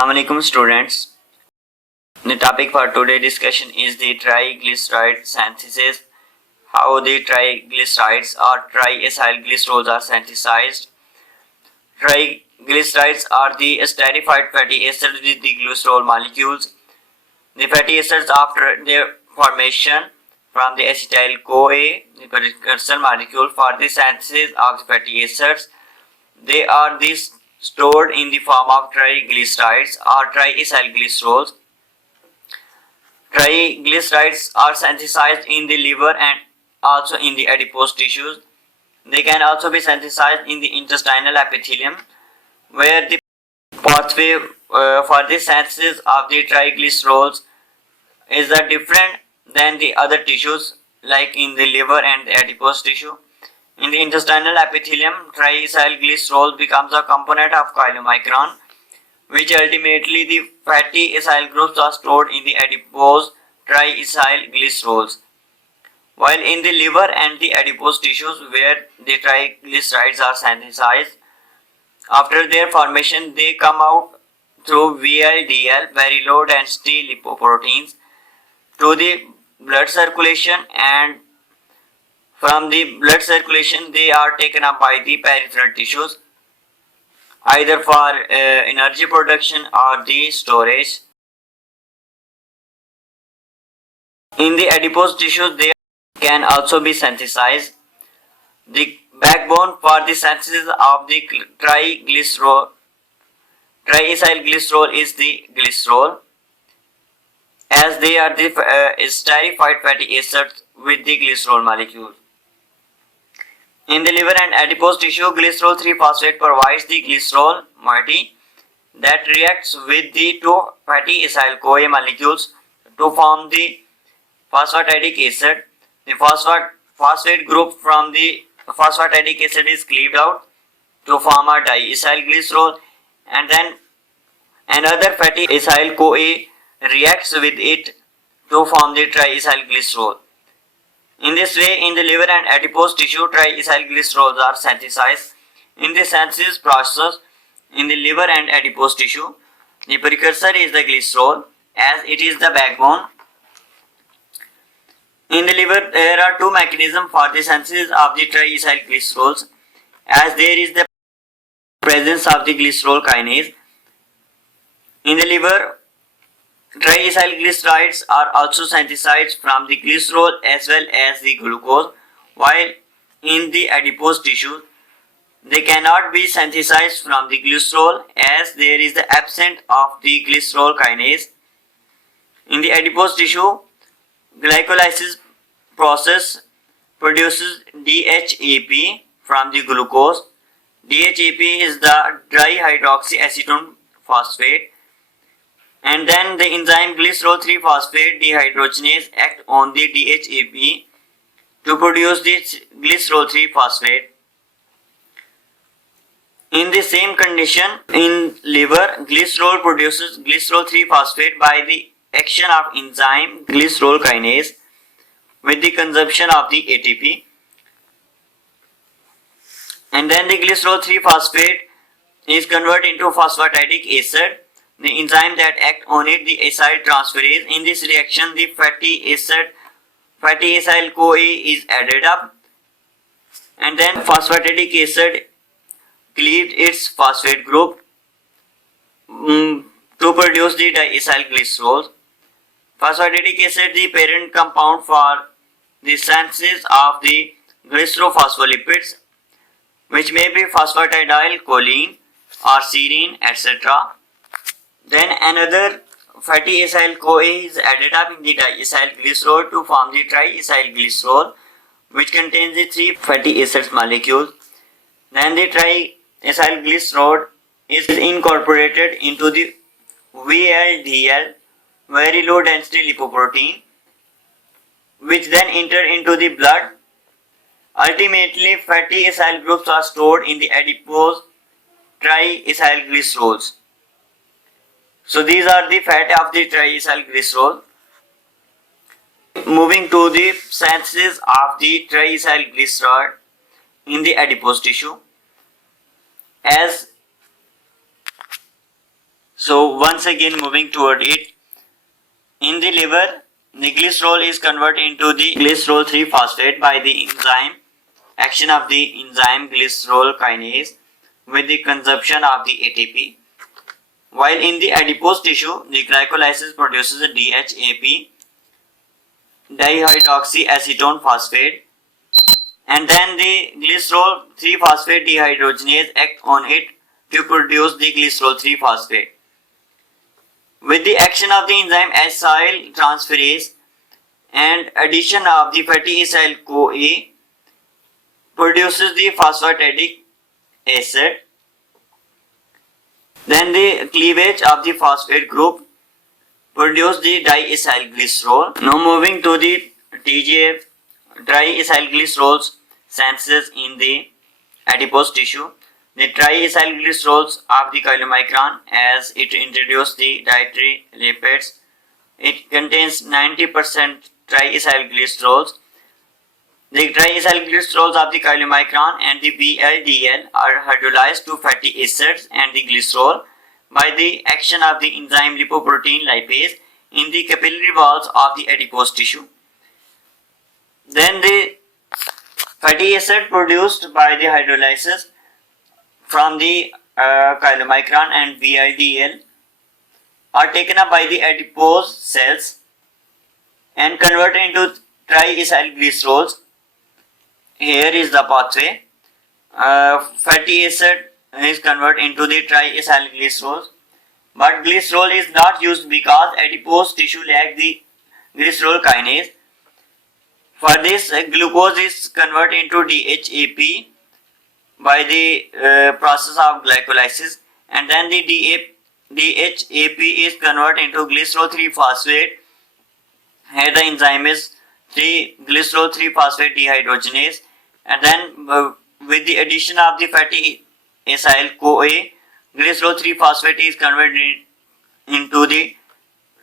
Assalamu alaikum students. The topic for today's discussion is the triglyceride synthesis. How the triglycerides or triacylglycerols are synthesized. Triglycerides are the esterified fatty acids with the glycerol molecules. The fatty acids, after their formation from the acetyl-CoA, the precursor molecule for the synthesis of the fatty acids, they are stored in the form of triglycerides or triacylglycerols. Triglycerides are synthesized in the liver and also in the adipose tissues. They can also be synthesized in the intestinal epithelium, where the pathway for the synthesis of the triglycerols is different than the other tissues, like in the liver and the adipose tissue. In the intestinal epithelium, triacylglycerol becomes a component of chylomicron, which ultimately the fatty acyl groups are stored in the adipose triacylglycerols. While in the liver and the adipose tissues, where the triglycerides are synthesized, after their formation they come out through VLDL, very low density lipoproteins, to the blood circulation, and from the blood circulation they are taken up by the peripheral tissues, either for energy production or the storage. In the adipose tissues they can also be synthesized. The backbone for the synthesis of the triacylglycerol is the glycerol, as they are the esterified fatty acids with the glycerol molecule. In the liver and adipose tissue, glycerol 3-phosphate provides the glycerol moiety that reacts with the two fatty acyl-CoA molecules to form the phosphatidic acid. The phosphate group from the phosphatidic acid is cleaved out to form a diacylglycerol, and then another fatty acyl-CoA reacts with it to form the triacylglycerol. In this way, in the liver and adipose tissue, triacylglycerols are synthesized. In the synthesis process in the liver and adipose tissue, the precursor is the glycerol, as it is the backbone. In the liver, there are two mechanisms for the synthesis of the triacylglycerols, as there is the presence of the glycerol kinase. In the liver, triacylglycerides are also synthesized from the glycerol as well as the glucose, while in the adipose tissue they cannot be synthesized from the glycerol, as there is the absence of the glycerol kinase. In the adipose tissue, glycolysis process produces DHAP from the glucose. DHAP is the dihydroxyacetone phosphate, and then the enzyme glycerol 3-phosphate dehydrogenase act on the DHAP to produce this glycerol 3-phosphate. In the same condition, in liver, glycerol produces glycerol 3-phosphate by the action of enzyme glycerol kinase with the consumption of the ATP, and then the glycerol 3-phosphate is converted into phosphatidic acid. The enzyme that act on it, the acyltransferase. In this reaction, the fatty acyl-CoA is added up, and then phosphatidic acid cleaved its phosphate group to produce the diacylglycerols. Phosphatidic acid, the parent compound for the synthesis of the glycerophospholipids, which may be phosphatidylcholine or serine, etc. Then another fatty acyl-CoA is added up in the diacylglycerol to form the triacylglycerol, which contains the 3 fatty acids molecules. Then the triacylglycerol is incorporated into the VLDL, very low density lipoprotein, which then enter into the blood. Ultimately, fatty acyl groups are stored in the adipose triacylglycerols. So these are the fat of the triacylglycerol. Moving to the synthesis of the triacylglyceride in the adipose tissue. As So once again moving toward it, in the liver, the glycerol is converted into the glycerol 3-phosphate by the enzyme action of the enzyme glycerol kinase with the consumption of the ATP. While in the adipose tissue, the glycolysis produces a DHAP, dihydroxyacetone phosphate, and then the glycerol 3-phosphate dehydrogenase act on it to produce the glycerol 3-phosphate. With the action of the enzyme acyl transferase and addition of the fatty acyl CoA produces the phosphatidic acid. Then the cleavage of the phosphate group produce the diacylglycerol. Now moving to the TGA, triacylglycerols synthesis in the adipose tissue. The triacylglycerols of the chylomicron, as it introduces the dietary lipids, it contains 90% triacylglycerols. The triacylglycerols of the chylomicron and the VLDL are hydrolyzed to fatty acids and the glycerol by the action of the enzyme lipoprotein lipase in the capillary walls of the adipose tissue. Then the fatty acid produced by the hydrolysis from the chylomicron and VLDL are taken up by the adipose cells and converted into triacylglycerols. Here is the pathway. Fatty acid is converted into the triacylglycerols, but glycerol is not used because adipose tissue lacks the glycerol kinase. For this, glucose is converted into DHAP by the process of glycolysis, and then the DHAP is converted into glycerol 3-phosphate. Here the enzyme is glycerol 3-phosphate dehydrogenase, and then with the addition of the fatty acyl CoA, glycerol 3-phosphate is converted into the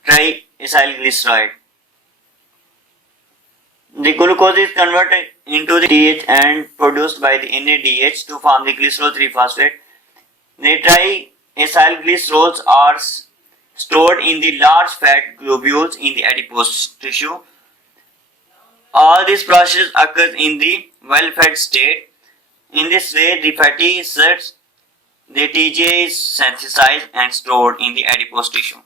triacylglyceride. The glucose is converted into the DH and produced by the NADH to form the glycerol 3-phosphate. The triacylglycerols are stored in the large fat globules in the adipose tissue. All this process occurs in the well-fed state. In this way, the fatty acids, the TGA is synthesized and stored in the adipose tissue.